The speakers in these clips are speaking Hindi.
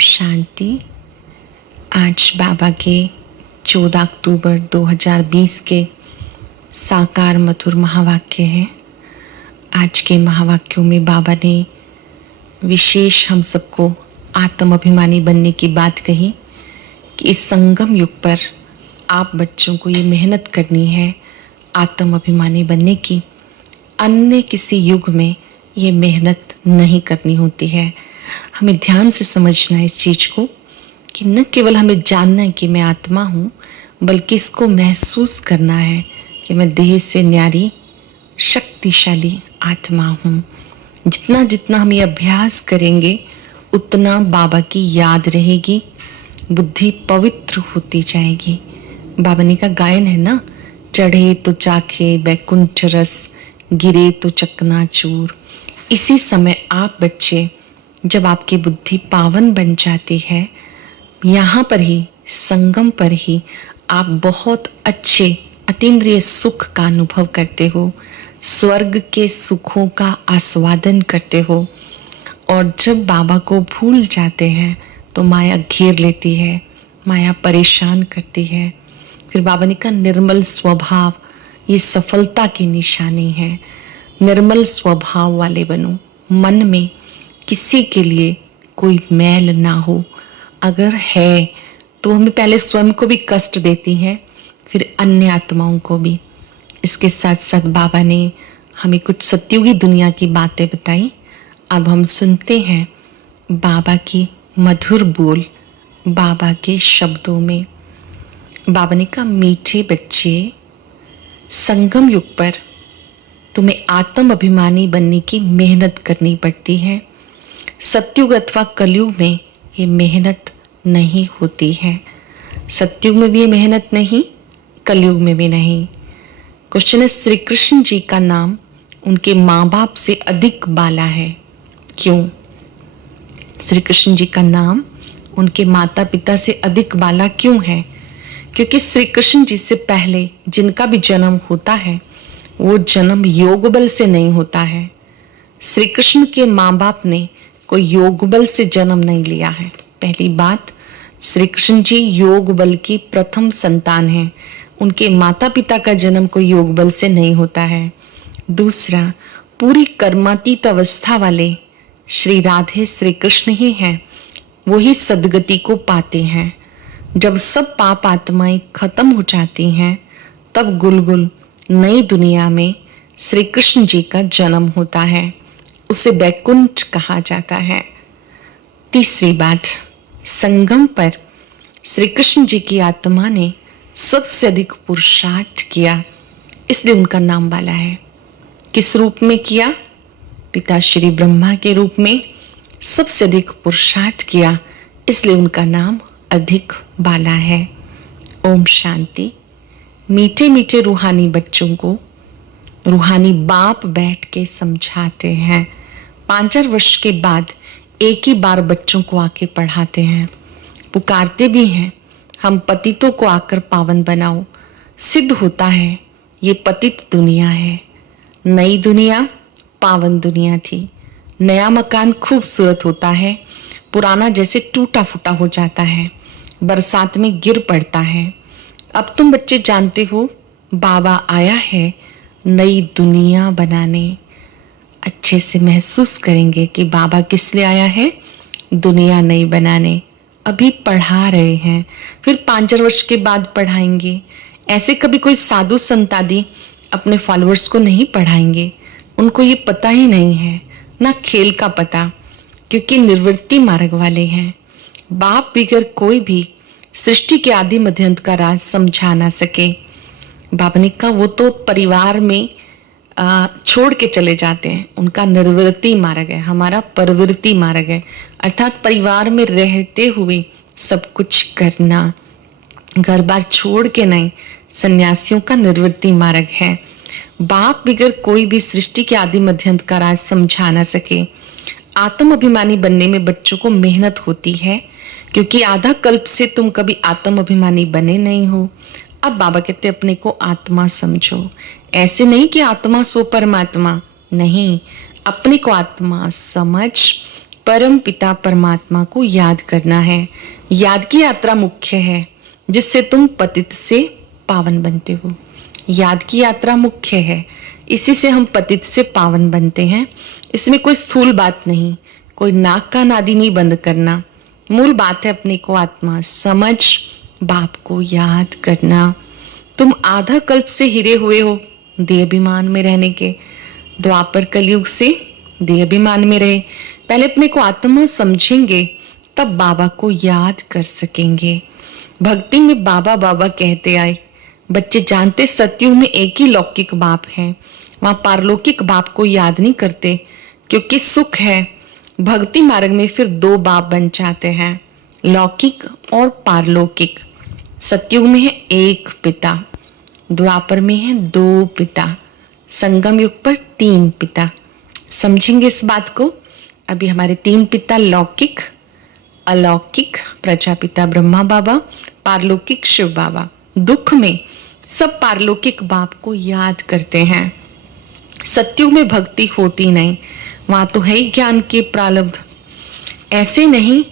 शांति। आज बाबा के 14 अक्टूबर 2020 के साकार मधुर महावाक्य हैं। आज के महावाक्यों में बाबा ने विशेष हम सबको आत्म अभिमानी बनने की बात कही कि इस संगम युग पर आप बच्चों को ये मेहनत करनी है आत्म अभिमानी बनने की। अन्य किसी युग में ये मेहनत नहीं करनी होती है। हमें ध्यान से समझना है इस चीज को कि न केवल हमें जानना है कि मैं आत्मा हूँ, बल्कि इसको महसूस करना है कि मैं देह से न्यारी शक्तिशाली आत्मा हूँ। जितना जितना हम ये अभ्यास करेंगे उतना बाबा की याद रहेगी, बुद्धि पवित्र होती जाएगी। बाबा ने का गायन है ना, चढ़े तो चाखे बैकुंठ रस, गिरे तो चकनाचूर। इसी समय आप बच्चे जब आपकी बुद्धि पावन बन जाती है, यहाँ पर ही संगम पर ही आप बहुत अच्छे अतीन्द्रिय सुख का अनुभव करते हो, स्वर्ग के सुखों का आस्वादन करते हो। और जब बाबा को भूल जाते हैं तो माया घेर लेती है, माया परेशान करती है। फिर बाबा ने कहा निर्मल स्वभाव ये सफलता की निशानी है। निर्मल स्वभाव वाले बनो, मन में किसी के लिए कोई मैल ना हो। अगर है तो हमें पहले स्वयं को भी कष्ट देती है, फिर अन्य आत्माओं को भी। इसके साथ साथ बाबा ने हमें कुछ सत्युगी दुनिया की बातें बताई। अब हम सुनते हैं बाबा की मधुर बोल, बाबा के शब्दों में। बाबा ने कहा मीठे बच्चे, संगम युग पर तुम्हें आत्म अभिमानी बनने की मेहनत करनी पड़ती है। सत्युग अथवा कलयुग में ये मेहनत नहीं होती है। सत्युग में भी ये मेहनत नहीं, कलयुग में भी नहीं। क्वेश्चन है, श्री कृष्ण जी का नाम उनके माँ बाप से अधिक बाला है, क्यों? श्री कृष्ण जी का नाम उनके माता पिता से अधिक बाला क्यों है? क्योंकि श्री कृष्ण जी से पहले जिनका भी जन्म होता है वो जन्म योग बल से नहीं होता है। श्री कृष्ण के माँ बाप ने कोई योग बल से जन्म नहीं लिया है। पहली बात, श्री कृष्ण जी योग बल की प्रथम संतान हैं। उनके माता पिता का जन्म कोई योग बल से नहीं होता है। दूसरा, पूरी कर्मातीत अवस्था वाले श्री राधे श्री कृष्ण ही हैं, वही सदगति को पाते हैं। जब सब पाप आत्माएं खत्म हो जाती हैं तब गुलगुल नई दुनिया में श्री कृष्ण जी का जन्म होता है, उसे बैकुंठ कहा जाता है। तीसरी बात, संगम पर श्री कृष्ण जी की आत्मा ने सबसे अधिक पुरुषार्थ किया, इसलिए उनका नाम बाला है। किस रूप में किया? पिता श्री ब्रह्मा के रूप में सबसे अधिक पुरुषार्थ किया, इसलिए उनका नाम अधिक बाला है। ओम शांति। मीठे मीठे रूहानी बच्चों को रूहानी बाप बैठ के समझाते हैं। 5 वर्ष के बाद एक ही बार बच्चों को आके पढ़ाते हैं, पुकारते भी हैं, हम पतितों को आकर पावन बनाओ। सिद्ध होता है ये पतित दुनिया है। नई दुनिया पावन दुनिया थी। नया मकान खूबसूरत होता है, पुराना जैसे टूटा फूटा हो जाता है, बरसात में गिर पड़ता है। अब तुम बच्चे जानते हो बाबा आया है नई दुनिया बनाने। अच्छे से महसूस करेंगे कि बाबा किस लिए आया है, दुनिया नई बनाने। अभी पढ़ा रहे हैं, फिर 5 वर्ष के बाद पढ़ाएंगे। ऐसे कभी कोई साधु संत आदि अपने फॉलोअर्स को नहीं पढ़ाएंगे, उनको ये पता ही नहीं है, ना खेल का पता, क्योंकि निर्वृत्ति मार्ग वाले हैं। बाप बिगर कोई भी सृष्टि के आदि मध्यंत का राज समझा ना सके। बाबा ने कहा वो तो परिवार में छोड़ के चले जाते हैं, उनका निर्वृत्ति मार्ग है, हमारा प्रवृत्ति मार्ग है। अर्थात परिवार में रहते हुए सब कुछ करना, घर बार छोड़ के नहीं, सन्यासियों का निर्वृत्ति मार्ग है। बाप बिगर कोई भी सृष्टि के आदि मध्यंत का राज समझा ना सके। आत्म अभिमानी बनने में बच्चों को मेहनत होती है, क्योंकि आधा कल्प से तुम कभी आत्म अभिमानी बने नहीं हो। अब बाबा कहते अपने को आत्मा समझो। ऐसे नहीं कि आत्मा सो परमात्मा, नहीं, अपने को आत्मा समझ परम पिता परमात्मा को याद करना है। याद की यात्रा मुख्य है जिससे तुम पतित से पावन बनते हो। याद की यात्रा मुख्य है, इसी से हम पतित से पावन बनते हैं। इसमें कोई स्थूल बात नहीं, कोई नाक का नादी नहीं बंद करना। मूल बात है अपने को आत्मा समझ, बाप को याद करना। तुम आधा कल्प से हिरे हुए हो देह अभिमान में रहने के। द्वापर कलयुग से देह अभिमान में रहे। पहले अपने को आत्मा समझेंगे तब बाबा को याद कर सकेंगे। भक्ति में बाबा बाबा कहते आए। बच्चे जानते सतयुग में एक ही लौकिक बाप है, वहां पारलौकिक बाप को याद नहीं करते क्योंकि सुख है। भक्ति मार्ग में फिर दो बाप बन जाते हैं, लौकिक और पारलौकिक। सतयुग में है एक पिता, द्वापर में है दो पिता, संगम युग पर तीन पिता। समझेंगे इस बात को। अभी हमारे तीन पिता लौकिक, अलौकिक प्रजापिता ब्रह्मा बाबा, पारलौकिक शिव बाबा। दुख में सब पारलौकिक बाप को याद करते हैं। सतयुग में भक्ति होती नहीं, वहां तो है ही ज्ञान के प्रारब्ध। ऐसे नहीं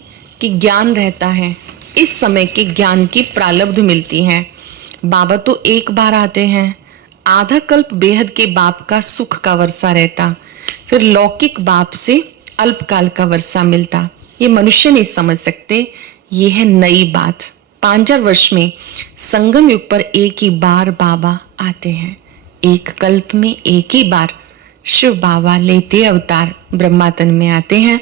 कि ज्ञान रहता है, इस समय के ज्ञान की प्रारब्ध मिलती है। बाबा तो एक बार आते हैं, आधा कल्प बेहद के बाप का सुख का वर्षा रहता, फिर लौकिक बाप से अल्पकाल का वर्षा मिलता। ये मनुष्य नहीं समझ सकते, ये है नई बात। 5000 वर्ष में संगम युग पर एक ही बार बाबा आते हैं। एक कल्प में एक ही बार शिव बाबा लेते अवतार ब्रह्मा तन में आते हैं।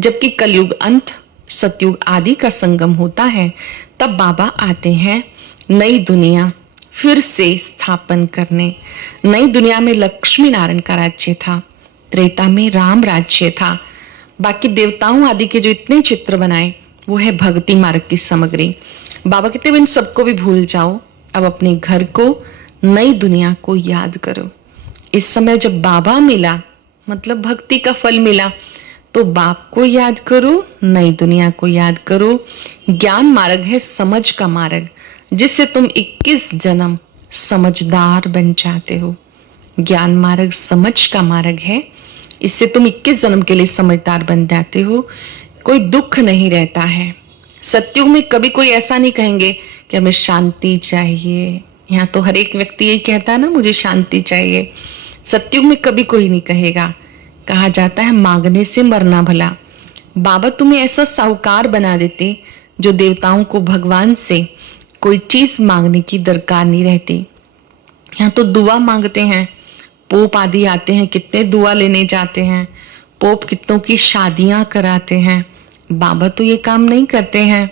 जबकि कलयुग अंत सतयुग आदि का संगम होता है, तब बाबा आते हैं नई दुनिया फिर से स्थापन करने। नई दुनिया में लक्ष्मी नारायण का राज्य था, त्रेता में राम राज्य था। बाकी देवताओं आदि के जो इतने चित्र बनाए वो है भक्ति मार्ग की सामग्री। बाबा कहते हैं इन सबको भी भूल जाओ, अब अपने घर को, नई दुनिया को याद करो। इस समय जब बाबा मिला मतलब भक्ति का फल मिला, तो बाप को याद करो, नई दुनिया को याद करो। ज्ञान मार्ग है समझ का मार्ग, जिससे तुम 21 जन्म समझदार बन जाते हो। ज्ञान मार्ग समझ का मार्ग है, इससे तुम 21 जन्म के लिए समझदार बन जाते हो। कोई दुख नहीं रहता है। सतयुग में कभी कोई ऐसा नहीं कहेंगे कि हमें शांति चाहिए। यहाँ तो हर एक व्यक्ति यही कहता है ना, मुझे शांति चाहिए। सतयुग में कभी कोई नहीं कहेगा। कहा जाता है मांगने से मरना भला। बाबा तुम्हें ऐसा साहूकार बना देते जो देवताओं को भगवान से कोई चीज मांगने की दरकार नहीं रहती। यहाँ तो दुआ मांगते हैं। पोप आदि आते हैं, कितने दुआ लेने जाते हैं। पोप कितनों की शादियां कराते हैं। बाबा तो ये काम नहीं करते हैं।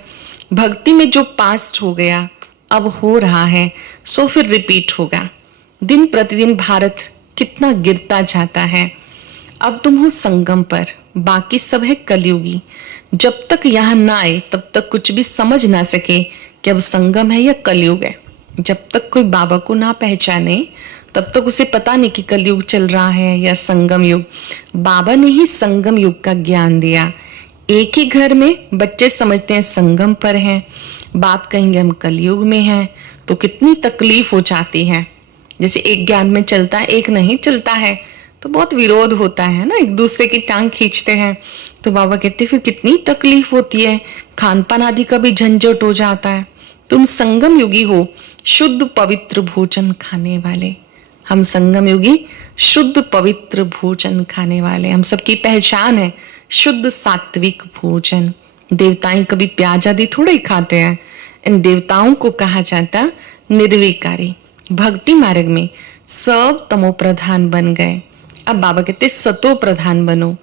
भक्ति में जो पास्ट हो गया अब हो रहा है, सो फिर रिपीट होगा। दिन प्रतिदिन भारत कितना गिरता जाता है। अब तुम हो संगम पर, बाकी सब है कलयुगी। जब तक यहाँ ना आए तब तक कुछ भी समझ ना सके कि अब संगम है या कलयुग है। जब तक कोई बाबा को ना पहचाने तब तक उसे पता नहीं कि कलयुग चल रहा है या संगम युग। बाबा ने ही संगम युग का ज्ञान दिया। एक ही घर में बच्चे समझते हैं संगम पर हैं, बाप कहेंगे हम कलयुग में हैं, तो कितनी तकलीफ हो जाती है। जैसे एक ज्ञान में चलता है, एक नहीं चलता है, तो बहुत विरोध होता है ना, एक दूसरे की टांग खींचते हैं। तो बाबा कहते फिर कितनी तकलीफ होती है, खान पान आदि का भी झंझट हो जाता है। तुम संगम युगी हो, शुद्ध पवित्र भोजन खाने वाले। हम संगम युगी शुद्ध पवित्र भोजन खाने वाले। हम सबकी पहचान है शुद्ध सात्विक भोजन। देवताएं कभी प्याज आदि थोड़े ही खाते हैं। इन देवताओं को कहा जाता निर्विकारी। भक्ति मार्ग में सब तमो प्रधान बन गए। अब बाबा कहते सतो प्रधान बनो।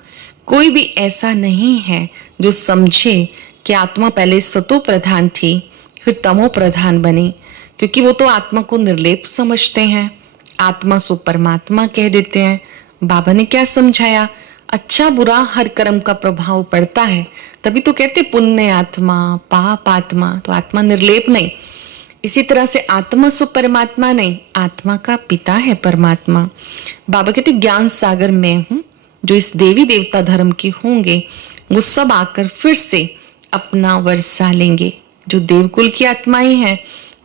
कोई भी ऐसा नहीं है जो समझे कि आत्मा पहले सतो प्रधान थी फिर तमो प्रधान बनी, क्योंकि वो तो आत्मा को निर्लेप समझते हैं। आत्मा सो परमात्मा कह देते हैं। बाबा ने क्या समझाया, अच्छा बुरा हर कर्म का प्रभाव पड़ता है, तभी तो कहते पुण्य आत्मा पाप आत्मा। तो आत्मा निर्लेप नहीं। इसी तरह से आत्मा सो परमात्मा नहीं, आत्मा का पिता है परमात्मा। बाबा कहते ज्ञान सागर मैं हूं। जो इस देवी देवता धर्म के होंगे वो सब आकर फिर से अपना वर्षा लेंगे। जो देवकुल की आत्माएं हैं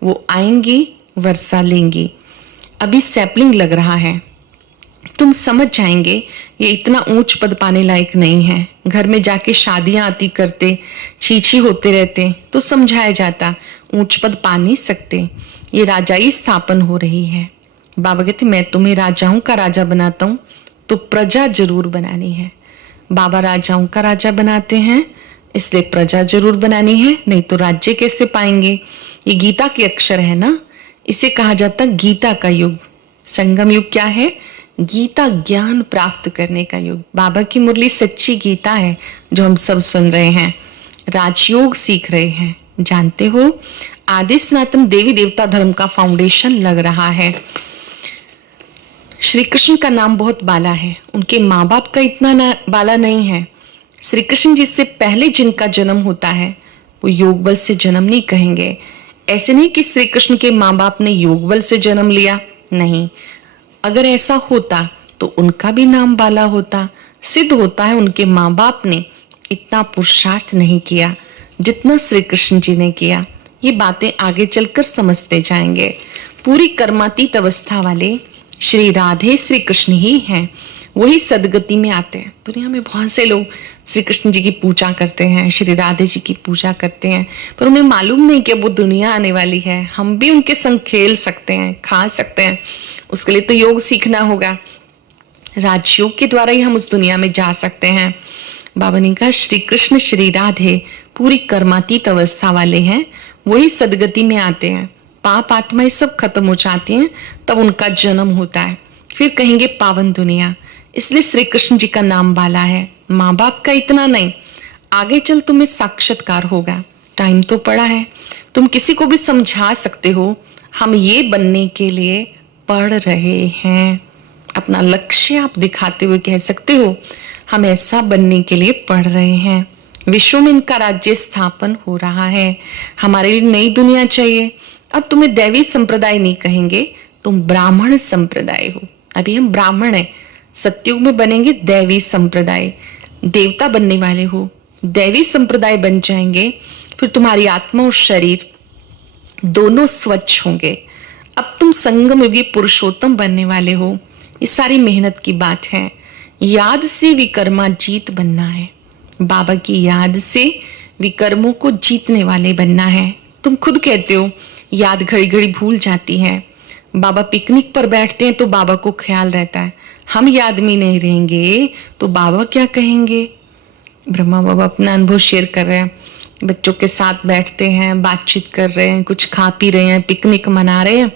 वो आएंगी, वर्षा लेंगी। अभी सैपलिंग लग रहा है, तुम समझ जाएंगे ये इतना ऊंच पद पाने लायक नहीं है। घर में जाके शादियां आती करते, छीछी होते रहते तो समझाया जाता ऊंच पद पा नहीं सकते, ये राजाई स्थापन हो रही है। बाबा कहते मैं तुम्हें राजाओं का राजा बनाता हूं तो प्रजा जरूर बनानी है। बाबा राजाओं का राजा बनाते हैं इसलिए प्रजा जरूर बनानी है, नहीं तो राज्य कैसे पाएंगे। ये गीता के अक्षर है ना, इसे कहा जाता गीता का युग। संगम युग क्या है? गीता ज्ञान प्राप्त करने का युग। बाबा की मुरली सच्ची गीता है जो हम सब सुन रहे हैं, राजयोग सीख रहे हैं। जानते हो आदि सनातन देवी देवता धर्म का फाउंडेशन लग रहा है। श्री कृष्ण का नाम बहुत बाला है, उनके माँ बाप का इतना बाला नहीं है। श्री कृष्ण जी से पहले जिनका जन्म होता है वो योग बल से जन्म नहीं कहेंगे। ऐसे नहीं कि श्री कृष्ण के माँ बाप ने योग बल से जन्म लिया, नहीं। अगर ऐसा होता तो उनका भी नाम बाला होता। सिद्ध होता है उनके माँ बाप ने इतना पुरुषार्थ नहीं किया जितना श्री कृष्ण जी ने किया। ये बातें आगे चलकर समझते जाएंगे। पूरी कर्मातीत अवस्था वाले श्री राधे श्री कृष्ण ही हैं, वही सदगति में आते हैं। दुनिया में बहुत से लोग श्री कृष्ण जी की पूजा करते हैं, श्री राधे जी की पूजा करते हैं, पर उन्हें मालूम नहीं कि वो दुनिया आने वाली है। हम भी उनके संग खेल सकते हैं, खा सकते हैं, उसके लिए तो योग सीखना होगा। राजयोग के द्वारा ही हम उस दुनिया में जा सकते हैं। बाबा ने कहा श्री कृष्ण श्री राधे पूरी कर्मातीत अवस्था वाले हैं, वही सदगति में आते हैं। पाप आत्माएं सब खत्म हो जाती हैं, तब उनका जन्म होता है, फिर कहेंगे पावन दुनिया। इसलिए श्री कृष्ण जी का नाम बाला है। माँ बाप का इतना नहीं, आगे चल तुम्हें साक्षात्कार होगा। टाइम तो पड़ा है, तुम किसी को भी समझा सकते हो। हम ये बनने के लिए पढ़ रहे हैं, अपना लक्ष्य आप दिखाते हुए कह सकते हो हम ऐसा बनने के लिए पढ़ रहे हैं। विश्व में इनका राज्य स्थापन हो रहा है, हमारे लिए नई दुनिया चाहिए। अब तुम्हें दैवी संप्रदाय नहीं कहेंगे, तुम ब्राह्मण संप्रदाय हो। अभी हम ब्राह्मण हैं, सतयुग में बनेंगे दैवी संप्रदाय, देवता बनने वाले हो। दैवी संप्रदाय बन जाएंगे, फिर तुम्हारी आत्मा और शरीर दोनों स्वच्छ होंगे। अब तुम संगम युगी पुरुषोत्तम बनने वाले हो। ये सारी मेहनत की बात है। याद से विकर्मा जीत बनना है, बाबा की याद से विकर्मों को जीतने वाले बनना है। तुम खुद कहते हो याद घड़ी घड़ी भूल जाती है। बाबा पिकनिक पर बैठते हैं तो बाबा को ख्याल रहता है, हम याद में नहीं रहेंगे तो बाबा क्या कहेंगे। ब्रह्मा बाबा अपना अनुभव शेयर कर रहे हैं, बच्चों के साथ बैठते हैं, बातचीत कर रहे हैं, कुछ खा पी रहे हैं, पिकनिक मना रहे हैं,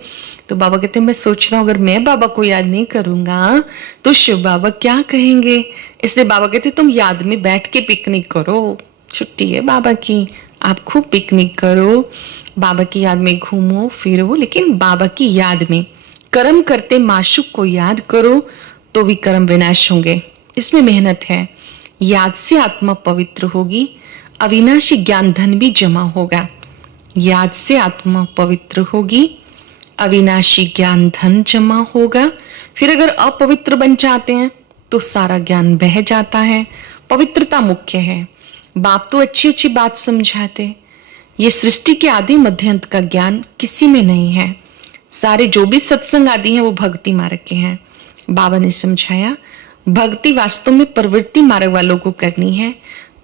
तो बाबा कहते हैं मैं सोच रहा हूँ अगर मैं बाबा को याद नहीं करूंगा तो शिव बाबा क्या कहेंगे। इसलिए बाबा कहते तुम याद में बैठ के पिकनिक करो, छुट्टी है बाबा की, आप खूब पिकनिक करो, बाबा की याद में घूमो फिरो, लेकिन बाबा की याद में कर्म करते माशूक को याद करो तो भी कर्म विनाश होंगे। इसमें मेहनत है। याद से आत्मा पवित्र होगी, अविनाशी ज्ञान धन भी जमा होगा। याद से आत्मा पवित्र होगी, अविनाशी ज्ञान धन जमा होगा। फिर अगर अपवित्र बन जाते हैं तो सारा ज्ञान बह जाता है। पवित्रता मुख्य है। बाप तो अच्छी अच्छी बात समझाते, ये सृष्टि के आदि मध्य अंत का ज्ञान किसी में नहीं है। सारे जो भी सत्संग आदि हैं वो भक्ति मार्ग के हैं। बाबा ने समझाया भक्ति वास्तव में प्रवृत्ति मार्ग वालों को करनी है।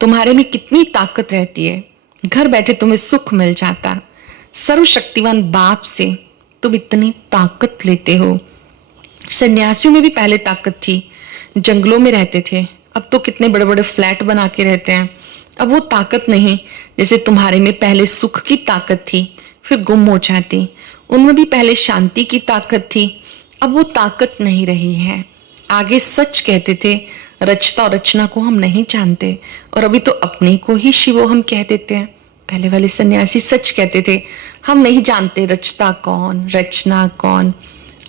तुम्हारे में कितनी ताकत रहती है, घर बैठे तुम्हें सुख मिल जाता। सर्वशक्तिवान बाप से तुम इतनी ताकत लेते हो। सन्यासियों में भी पहले ताकत थी, जंगलों में रहते थे, अब तो कितने बड़े बड़े फ्लैट बना के रहते हैं। अब वो ताकत नहीं, जैसे तुम्हारे में पहले सुख की ताकत थी फिर गुम हो जाती। उनमें भी पहले शांति की ताकत थी, अब वो ताकत नहीं रही है। आगे सच कहते थे, रचता और रचना को हम नहीं जानते, और अभी तो अपने को ही शिवो हम कह देते हैं। पहले वाले सन्यासी सच कहते थे, हम नहीं जानते रचता कौन रचना कौन।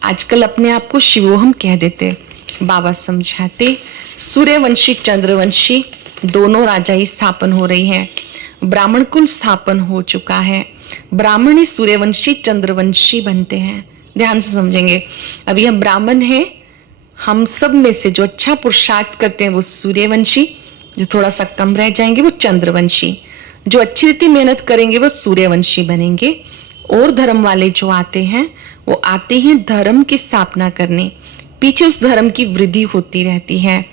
आजकल अपने आप को शिवो हम कह देते। बाबा समझाते सूर्यवंशी चंद्रवंशी दोनों राजाई स्थापन हो रही हैं। ब्राह्मण कुल स्थापन हो चुका है। ब्राह्मण ही सूर्यवंशी चंद्रवंशी बनते हैं। ध्यान से समझेंगे, अभी हम ब्राह्मण हैं, हम सब में से जो अच्छा पुरुषार्थ करते हैं वो सूर्यवंशी, जो थोड़ा सा कम रह जाएंगे वो चंद्रवंशी, जो अच्छी रीति मेहनत करेंगे वो सूर्यवंशी बनेंगे। और धर्म वाले जो आते हैं वो आते हैं धर्म की स्थापना करने, पीछे उस धर्म की वृद्धि होती रहती है।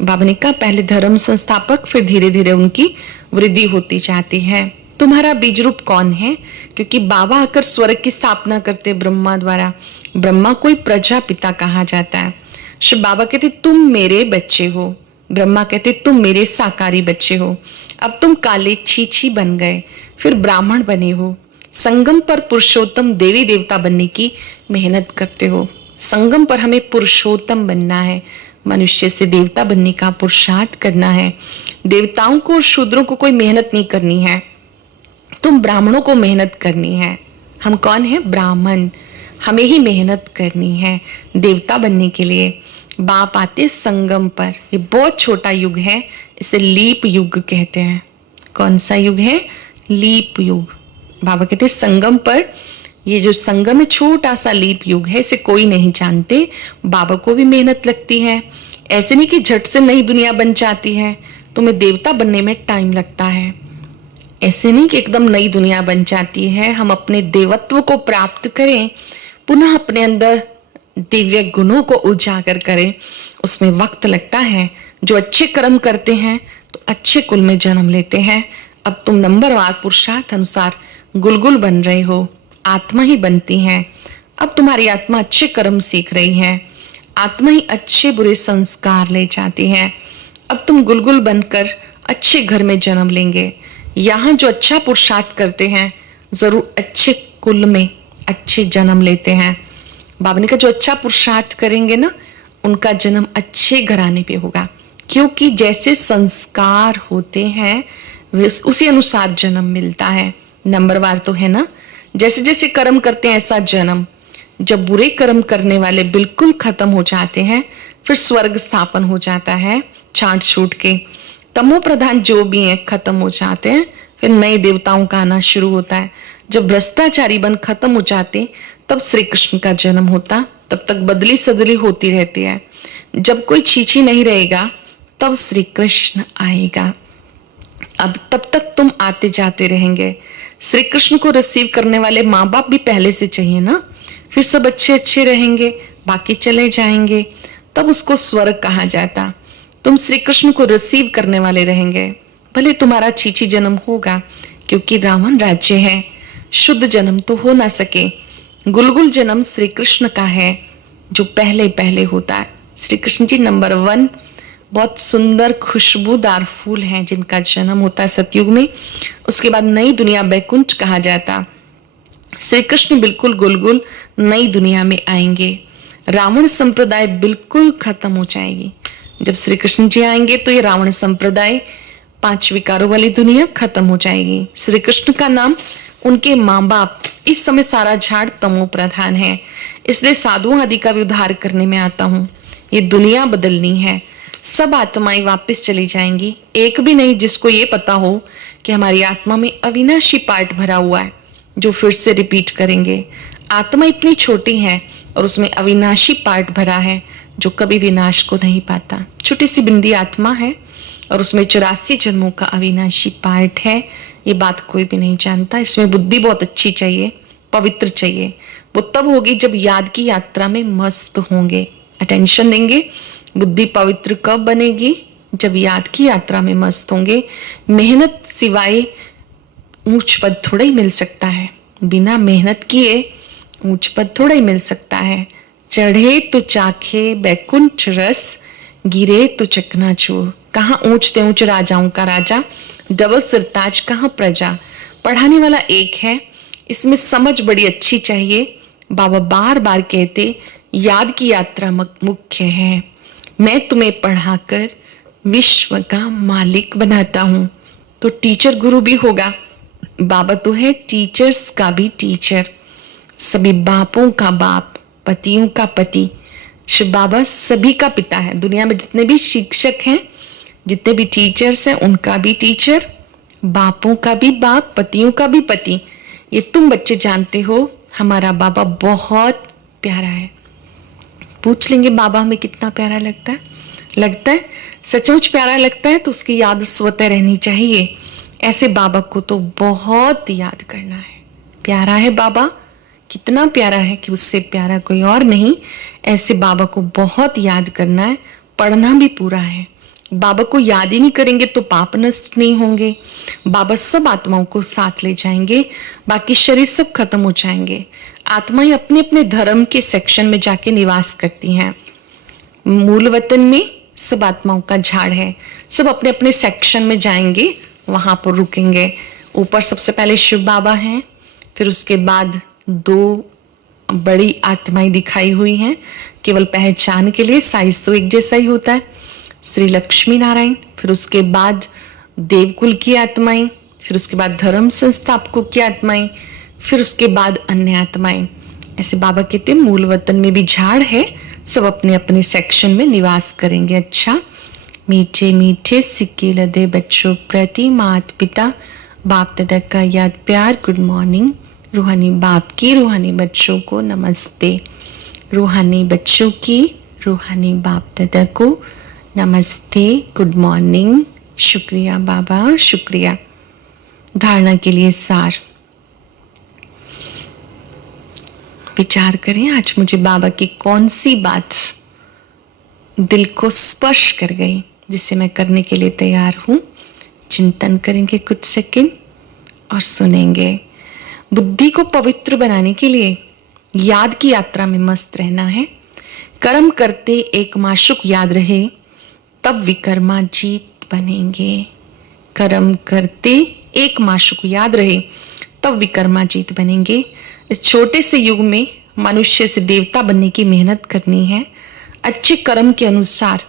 बाबा ने कहा पहले धर्म संस्थापक, फिर धीरे धीरे उनकी वृद्धि होती जाती है। तुम्हारा बीज रूप कौन है? क्योंकि बाबा आकर स्वर्ग की स्थापना करते ब्रह्मा द्वारा। ब्रह्मा कोई प्रजापिता कहा जाता है। शिव बाबा कहते तुम मेरे बच्चे हो। ब्रह्मा कहते तुम मेरे साकारी बच्चे हो। अब तुम काले छीछी बन गए, फिर ब्राह्मण बने हो। संगम पर पुरुषोत्तम देवी देवता बनने की मेहनत करते हो। संगम पर हमें पुरुषोत्तम बनना है, मनुष्य से देवता बनने का पुरुषार्थ करना है। देवताओं को और शूद्रों को कोई मेहनत नहीं करनी है, तुम ब्राह्मणों को मेहनत करनी है। हम कौन है? ब्राह्मण। हमें ही मेहनत करनी है देवता बनने के लिए। बाप आते संगम पर। ये बहुत छोटा युग है, इसे लीप युग कहते हैं। कौन सा युग है? लीप युग। बाबा कहते हैं संगम पर, ये जो संगम है छोटा सा लीप युग है, इसे कोई नहीं जानते। बाबा को भी मेहनत लगती है। ऐसे नहीं कि झट से नई दुनिया बन जाती है, तुम्हें देवता बनने में टाइम लगता है। ऐसे नहीं कि एकदम नई दुनिया बन जाती है। हम अपने देवत्व को प्राप्त करें, पुनः अपने अंदर दिव्य गुणों को उजागर करें, उसमें वक्त लगता है। जो अच्छे कर्म करते हैं तो अच्छे कुल में जन्म लेते हैं। अब तुम नंबरवार पुरुषार्थ अनुसार गुलगुल बन रहे हो, आत्मा ही बनती है। अब तुम्हारी आत्मा अच्छे कर्म सीख रही है, आत्मा ही अच्छे बुरे संस्कार ले जाती है। अब तुम गुलगुल बनकर अच्छे घर में जन्म लेंगे। यहाँ जो अच्छा पुरुषार्थ करते हैं जरूर अच्छे कुल में अच्छे जन्म लेते हैं। बाबा ने कहा जो अच्छा पुरुषार्थ करेंगे ना, उनका जन्म अच्छे घराने पे होगा, क्योंकि जैसे संस्कार होते हैं उसी अनुसार जन्म मिलता है। नंबरवार तो है ना, जैसे जैसे कर्म करते हैं ऐसा जन्म। जब बुरे कर्म करने वाले बिल्कुल खत्म हो जाते हैं, फिर स्वर्ग स्थापन हो जाता है छांट छूट के। तमो प्रधान जो भी है खत्म हो जाते हैं, फिर नए देवताओं का आना शुरू होता है। जब भ्रष्टाचारी बन खत्म हो जाते तब श्री कृष्ण का जन्म होता। तब तक बदली सदली होती रहती है। जब कोई छीछी नहीं रहेगा तब श्री कृष्ण आएगा। अब तब तक तुम आते जाते रहेंगे। श्री कृष्ण को रिसीव करने वाले माँ बाप भी पहले से चाहिए ना, फिर सब अच्छे अच्छे रहेंगे, बाकी चले जाएंगे, तब उसको स्वर्ग कहा जाता। तुम श्री कृष्ण को रिसीव करने वाले रहेंगे, भले तुम्हारा छीछी जन्म होगा, क्योंकि रावण राज्य है, शुद्ध जन्म तो हो ना सके। गुलगुल जन्म श्री कृष्ण का है, जो पहले पहले होता है। श्री कृष्ण जी नंबर 1 बहुत सुंदर खुशबूदार फूल हैं जिनका जन्म होता है सतयुग में। उसके बाद नई दुनिया बैकुंठ कहा जाता। श्री कृष्ण बिल्कुल गुलगुल नई दुनिया में आएंगे। रावण संप्रदाय बिल्कुल खत्म हो जाएगी। जब श्री कृष्ण जी आएंगे तो ये रावण संप्रदाय, 5 विकारों वाली दुनिया खत्म हो जाएगी। श्री कृष्ण का नाम, उनके माँ बाप, इस समय सारा झाड़ तमो प्रधान है, इसलिए साधुओं आदि का भी उद्धार करने में आता हूँ। ये दुनिया बदलनी है, सब आत्माएं वापस चली जाएंगी, एक भी नहीं जिसको ये पता हो कि हमारी आत्मा में अविनाशी पार्ट भरा हुआ है, जो फिर से रिपीट करेंगे। आत्मा इतनी छोटी है और उसमें अविनाशी पार्ट भरा है जो कभी विनाश को नहीं पाता। छोटी सी बिंदी आत्मा है और उसमें 84 जन्मों का अविनाशी पार्ट है। ये बात कोई भी नहीं जानता। इसमें बुद्धि बहुत अच्छी चाहिए, पवित्र चाहिए। वो तब होगी जब याद की यात्रा में मस्त होंगे, अटेंशन देंगे। बुद्धि पवित्र कब बनेगी? जब याद की यात्रा में मस्त होंगे। मेहनत सिवाय ऊंच पद थोड़ा ही मिल सकता है, बिना मेहनत किए ऊंच पद थोड़ा ही मिल सकता है। चढ़े तो चाखे बैकुंठ रस, गिरे तो चकनाचूर। कहाँ ऊंचते ऊंच राजाओं का राजा, डबल सिरताज कहाँ प्रजा। पढ़ाने वाला एक है, इसमें समझ बड़ी अच्छी चाहिए। बाबा बार बार कहते याद की यात्रा मुख्य है। मैं तुम्हें पढ़ाकर विश्व का मालिक बनाता हूं, तो टीचर गुरु भी होगा। बाबा तो है टीचर्स का भी टीचर, सभी बापों का बाप, पतियों का पति। शिव बाबा सभी का पिता है। दुनिया में जितने भी शिक्षक हैं, जितने भी टीचर्स हैं, उनका भी टीचर, बापों का भी बाप, पतियों का भी पति। ये तुम बच्चे जानते हो, हमारा बाबा बहुत प्यारा है। पूछ लेंगे बाबा हमें कितना प्यारा लगता है? लगता है सचमुच प्यारा लगता है तो उसकी याद स्वतः रहनी चाहिए। ऐसे बाबा को तो बहुत याद करना है। प्यारा है बाबा, कितना प्यारा है कि उससे प्यारा कोई और नहीं। ऐसे बाबा को बहुत याद करना है, पढ़ना भी पूरा है। बाबा को याद ही नहीं करेंगे तो पाप नष्ट नहीं होंगे। बाबा सब आत्माओं को साथ ले जाएंगे, बाकी शरीर सब खत्म हो जाएंगे। आत्माएं अपने अपने धर्म के सेक्शन में जाके निवास करती हैं। मूल वतन में सब आत्माओं का झाड़ है, सब अपने अपने सेक्शन में जाएंगे, वहां पर रुकेंगे। ऊपर सबसे पहले शिव बाबा हैं, फिर उसके बाद 2 बड़ी आत्माएं दिखाई हुई हैं केवल पहचान के लिए, साइज तो एक जैसा ही होता है, श्री लक्ष्मी नारायण। फिर उसके बाद देवकुल की आत्माएं, फिर उसके बाद धर्म संस्थापकों की आत्माएं, फिर उसके बाद अन्य आत्माएं। ऐसे बाबा कहते हैं मूल वतन में भी झाड़ है, सब अपने अपने सेक्शन में निवास करेंगे। अच्छा, मीठे मीठे सिक्के लदे बच्चों प्रति माता पिता बाप दादा का याद प्यार गुड मॉर्निंग। रूहानी बाप की रूहानी बच्चों को नमस्ते। रूहानी बच्चों की रूहानी बाप दादा को नमस्ते, गुड मॉर्निंग। शुक्रिया बाबा, शुक्रिया। धारणा के लिए सार। विचार करें आज मुझे बाबा की कौन सी बात दिल को स्पर्श कर गई जिसे मैं करने के लिए तैयार हूं। चिंतन करेंगे कुछ सेकंड और सुनेंगे। बुद्धि को पवित्र बनाने के लिए याद की यात्रा में मस्त रहना है। कर्म करते एक माशुक याद रहे तब विकर्मा जीत बनेंगे। कर्म करते एक माशुक याद रहे तब विकर्मा जीत बनेंगे। इस छोटे से युग में मनुष्य से देवता बनने की मेहनत करनी है। अच्छे कर्म के अनुसार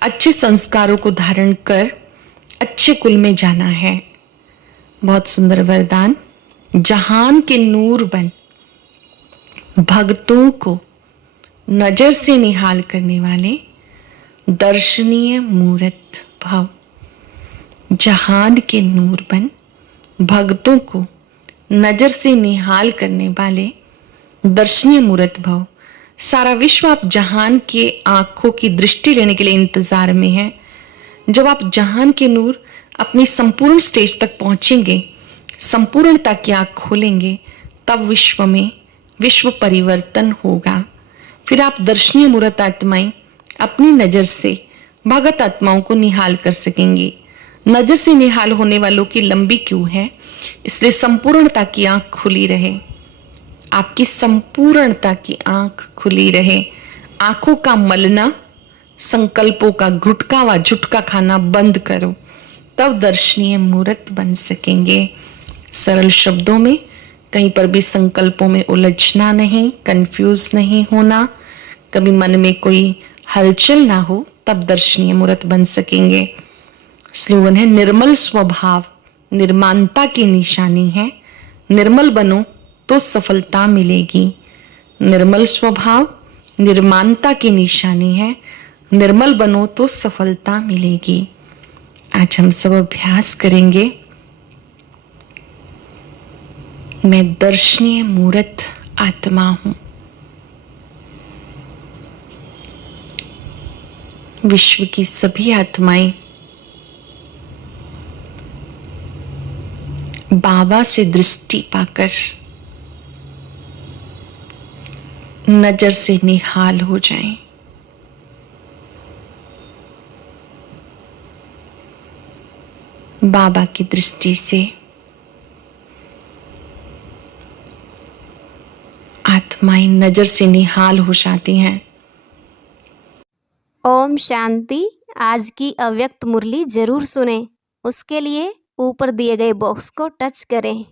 अच्छे संस्कारों को धारण कर अच्छे कुल में जाना है। बहुत सुंदर वरदान। जहान के नूर बन भक्तों को नजर से निहाल करने वाले दर्शनीय मूर्त भव। जहान के नूर बन भक्तों को नजर से निहाल करने वाले दर्शनीय मूर्त भव। सारा विश्व आप जहान के आंखों की दृष्टि लेने के लिए इंतजार में है। जब आप जहान के नूर अपनी संपूर्ण स्टेज तक पहुंचेंगे, संपूर्णता की आंख खोलेंगे, तब विश्व में विश्व परिवर्तन होगा। फिर आप दर्शनीय मूर्त आत्माएं अपनी नजर से भगत आत्माओं को निहाल कर सकेंगी। नजर से निहाल होने वालों की लंबी क्यों है, इसलिए संपूर्णता की आंख खुली रहे। आपकी संपूर्णता की आंख खुली रहे। आंखों का मलना, संकल्पों का गुटका व झुटका खाना बंद करो, तब दर्शनीय मूर्त बन सकेंगे। सरल शब्दों में, कहीं पर भी संकल्पों में उलझना नहीं, कंफ्यूज नहीं होना, कभी मन में कोई हलचल ना हो, तब दर्शनीय मूर्त बन सकेंगे। स्लोगन है निर्मल स्वभाव निर्माणता की निशानी है। निर्मल बनो तो सफलता मिलेगी। निर्मल स्वभाव निर्माणता की निशानी है। निर्मल बनो तो सफलता मिलेगी। आज हम सब अभ्यास करेंगे। मैं दर्शनीय मूर्त आत्मा हूं। विश्व की सभी आत्माएं बाबा से दृष्टि पाकर नजर से निहाल हो जाएं। बाबा की दृष्टि से आत्माएं नजर से निहाल हो जाती हैं। ओम शांति। आज की अव्यक्त मुरली जरूर सुने। उसके लिए ऊपर दिए गए बॉक्स को टच करें।